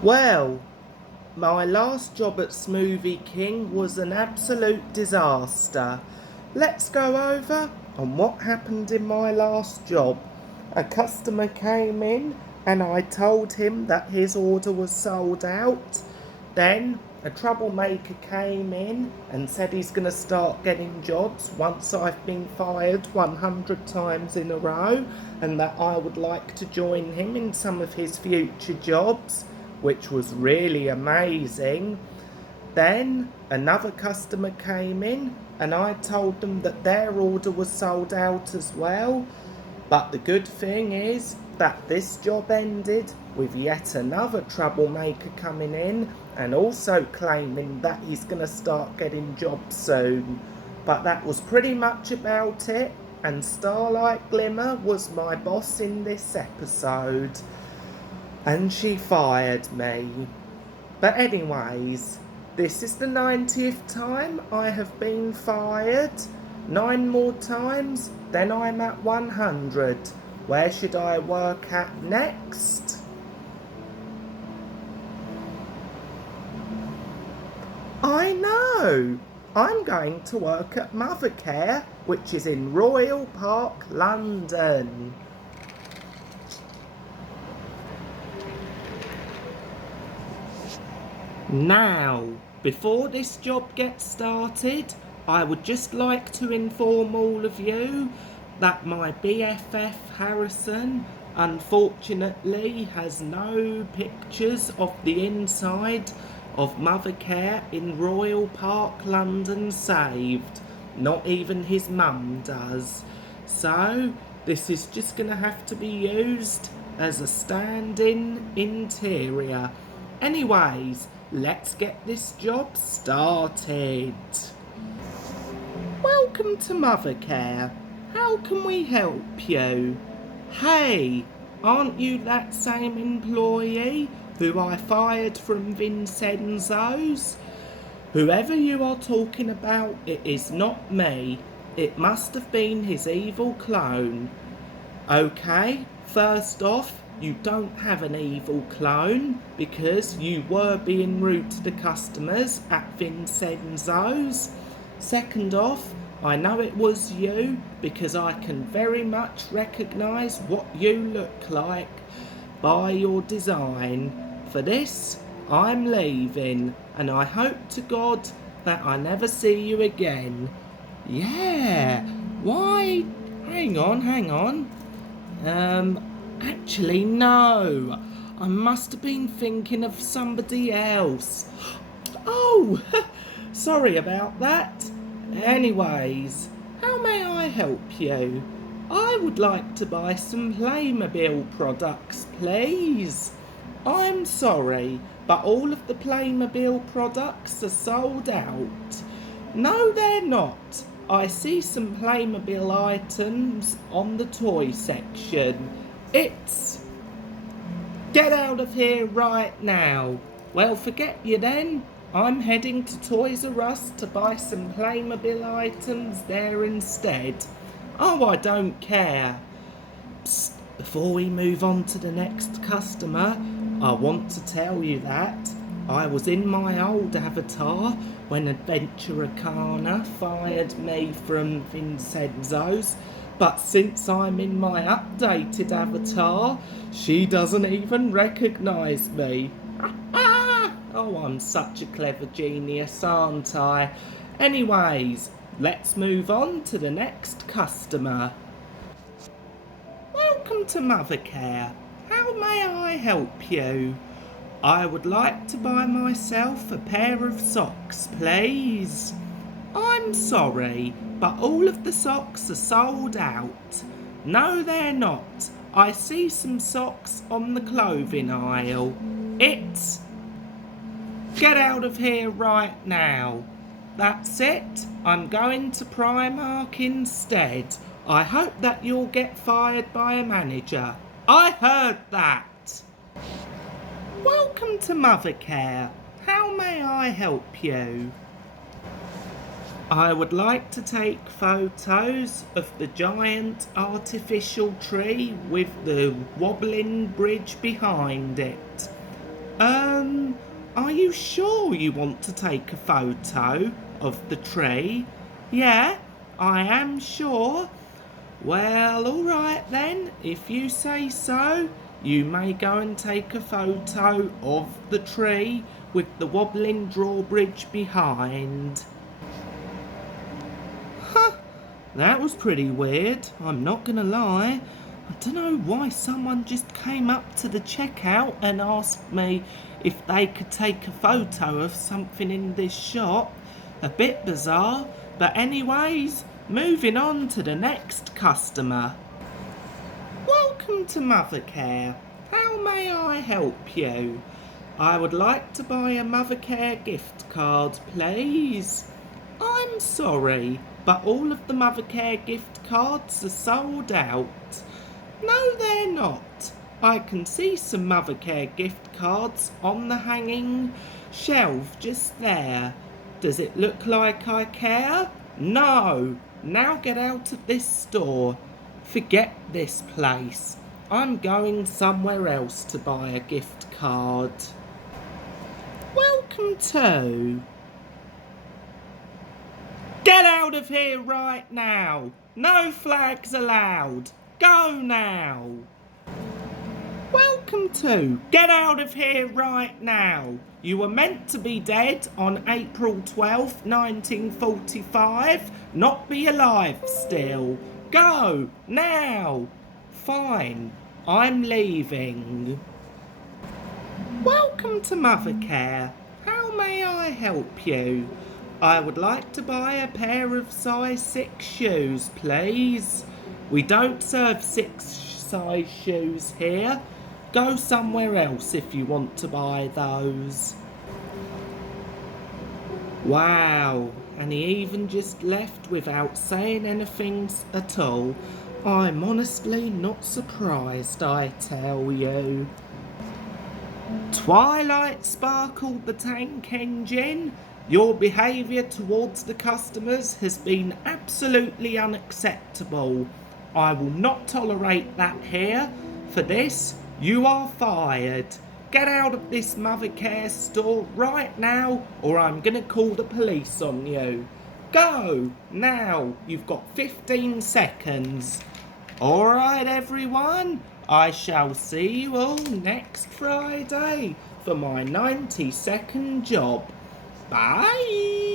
Well, my last job at Smoothie King was an absolute disaster. Let's go over on what happened in my last job. A customer came in and I told him that his order was sold out. Then a troublemaker came in and said he's going to start getting jobs once I've been fired 100 times in a row, and that I would like to join him in some of his future jobs, which was really amazing. Then another customer came in and I told them that their order was sold out as well. But the good thing is that this job ended with yet another troublemaker coming in and also claiming that he's going to start getting jobs soon. But that was pretty much about it, and Starlight Glimmer was my boss in this episode. And she fired me. But anyways, this is the 90th time I have been fired. 9 more times, then I'm at 100. Where should I work at next? I know! I'm going to work at Mothercare, which is in Royal Park, London. Now, before this job gets started, I would just like to inform all of you that my BFF Harrison unfortunately has no pictures of the inside of Mothercare in Royal Park, London saved. Not even his mum does. So, this is just going to have to be used as a stand-in interior. Anyways, let's get this job started. Welcome to Mothercare. How can we help you? Hey, aren't you that same employee who I fired from Vincenzo's? Whoever you are talking about, it is not me. It must have been his evil clone. Okay, first off, you don't have an evil clone because you were being rude to the customers at Vincenzo's. Second off, I know it was you because I can very much recognise what you look like by your design. For this, I'm leaving, and I hope to God that I never see you again. Yeah, why? Hang on. Actually, no. I must have been thinking of somebody else. Oh, sorry about that. Anyways, how may I help you? I would like to buy some Playmobil products, please. I'm sorry, but all of the Playmobil products are sold out. No, they're not. I see some Playmobil items on the toy section. It's... Get out of here right now. Well, forget you then. I'm heading to Toys R Us to buy some Playmobil items there instead. Oh, I don't care. Psst, before we move on to the next customer, I want to tell you that I was in my old avatar when Adventurer Kana fired me from Vincenzo's, but since I'm in my updated avatar, she doesn't even recognise me. Oh, I'm such a clever genius, aren't I? Anyways, let's move on to the next customer. Welcome to Mothercare. How may I help you? I would like to buy myself a pair of socks, please. I'm sorry, but all of the socks are sold out. No, they're not. I see some socks on the clothing aisle. It's... Get out of here right now. That's it. I'm going to Primark instead. I hope that you'll get fired by a manager. I heard that. Welcome to Mothercare. How may I help you? I would like to take photos of the giant artificial tree with the wobbling bridge behind it. Are you sure you want to take a photo of the tree? Yeah, I am sure. Well, alright then, if you say so, you may go and take a photo of the tree with the wobbling drawbridge behind. Huh, that was pretty weird, I'm not gonna lie. I don't know why someone just came up to the checkout and asked me if they could take a photo of something in this shop. A bit bizarre, but anyways, moving on to the next customer. Welcome to Mothercare. How may I help you? I would like to buy a Mothercare gift card, please. I'm sorry, but all of the Mothercare gift cards are sold out. No, they're not. I can see some Mothercare gift cards on the hanging shelf just there. Does it look like I care? No. Now get out of this store. Forget this place. I'm going somewhere else to buy a gift card. Welcome to. Get out of here right now. No flags allowed. Go now. Welcome to. Get out of here right now. You were meant to be dead on April 12th, 1945, not be alive still. Go now. Fine, I'm leaving. Welcome to Mothercare. How may I help you? I would like to buy a pair of size 6 shoes, please. We don't serve 6 size shoes here. Go somewhere else if you want to buy those. Wow, and he even just left without saying anything at all. I'm honestly not surprised, I tell you. Twilight sparkled the tank engine. Your behaviour towards the customers has been absolutely unacceptable. I will not tolerate that here. For this, you are fired. Get out of this Mothercare store right now, or I'm gonna call the police on you. Go, now, you've got 15 seconds. Alright everyone, I shall see you all next Friday for my 90-second job. Bye!